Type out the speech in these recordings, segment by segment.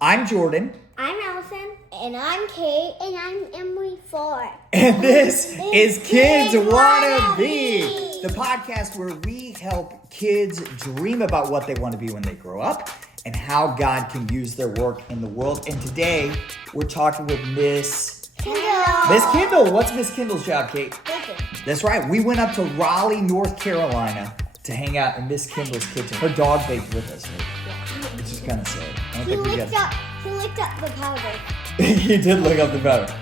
I'm Jordan. I'm Allison. And I'm Kate. And I'm Emily 4. And this is Kids Wannabe, Wannabe, the podcast where we help kids dream about what they want to be when they grow up and how God can use their work in the world. And today, we're talking with Miss Kendall. What's Miss Kendall's job, Kate? Baking. That's right. We went up to Raleigh, North Carolina to hang out in Miss Kendall's kitchen. Her dog baked with us, right? Which is kind of sad. I don't He think we licked up the powder. You did look up the powder.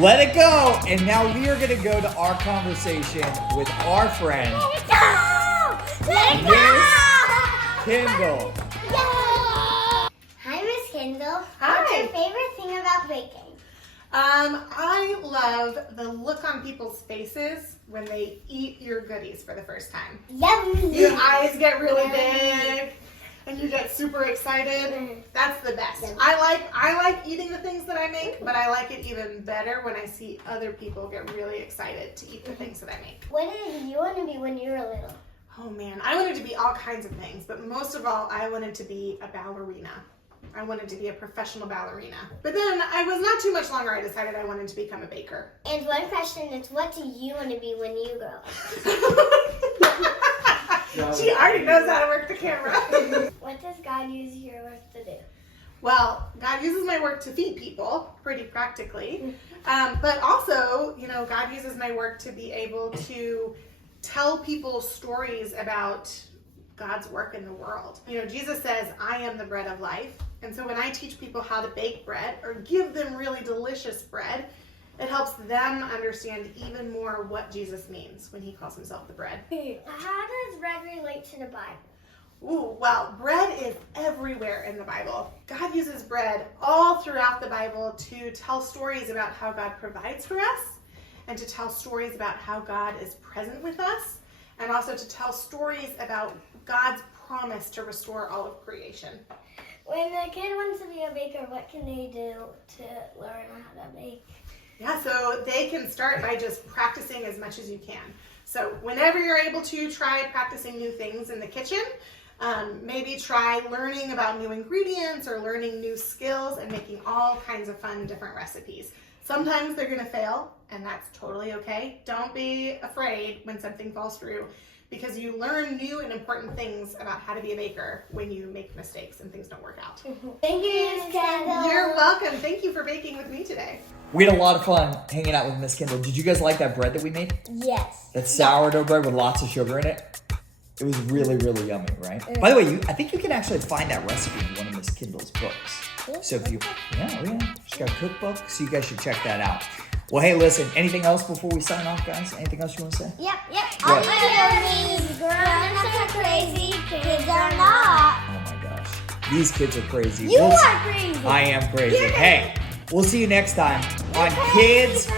Let it go. And now we are going to go to our conversation with our friend, Let it go! Let it Miss Kendall. Hi, Miss Kendall. Hi. What's your favorite thing about baking? I love the look on people's faces when they eat your goodies for the first time. Yum. Your eyes get really big and you get super excited. That's the best. I like eating the things that I make, but I like it even better when I see other people get really excited to eat the things that I make. What did you want to be when you were little? Oh man, I wanted to be all kinds of things, but most of all, I wanted to be a ballerina. I wanted to be a professional ballerina. But then I was not too much longer, I decided I wanted to become a baker. And one question is, what do you want to be when you grow up? She already knows how to work the camera. What does God use your work to do? Well, God uses my work to feed people, pretty practically. But also, God uses my work to be able to tell people stories about God's work in the world. Jesus says, I am the bread of life. And so when I teach people how to bake bread or give them really delicious bread, it helps them understand even more what Jesus means when he calls himself the bread. How does bread relate to the Bible? Ooh, well, bread is everywhere in the Bible. God uses bread all throughout the Bible to tell stories about how God provides for us and to tell stories about how God is present with us and also to tell stories about God's promise to restore all of creation. When a kid wants to be a baker, what can they do to learn how to bake? Yeah, so they can start by just practicing as much as you can. So whenever you're able to, try practicing new things in the kitchen. Maybe try learning about new ingredients or learning new skills and making all kinds of fun different recipes. Sometimes they're going to fail, and that's totally okay. Don't be afraid when something falls through, because you learn new and important things about how to be a baker when you make mistakes and things don't work out. Thank you, Miss Kendall. You're welcome. Thank you for baking with me today. We had a lot of fun hanging out with Miss Kendall. Did you guys like that bread that we made? Yes. That sourdough bread with lots of sugar in it? It was really, really yummy, right? By the way, I think you can actually find that recipe in one of Miss Kendall's books. So if you, she's got a cookbook, so you guys should check that out. Well, hey, listen, anything else before we sign off, guys? Anything else you want to say? Yep. What? All video means grown-ups are crazy, kids are not. Oh my gosh. These kids are crazy. You are crazy. I am crazy. You're Hey, we'll see you next time on Kids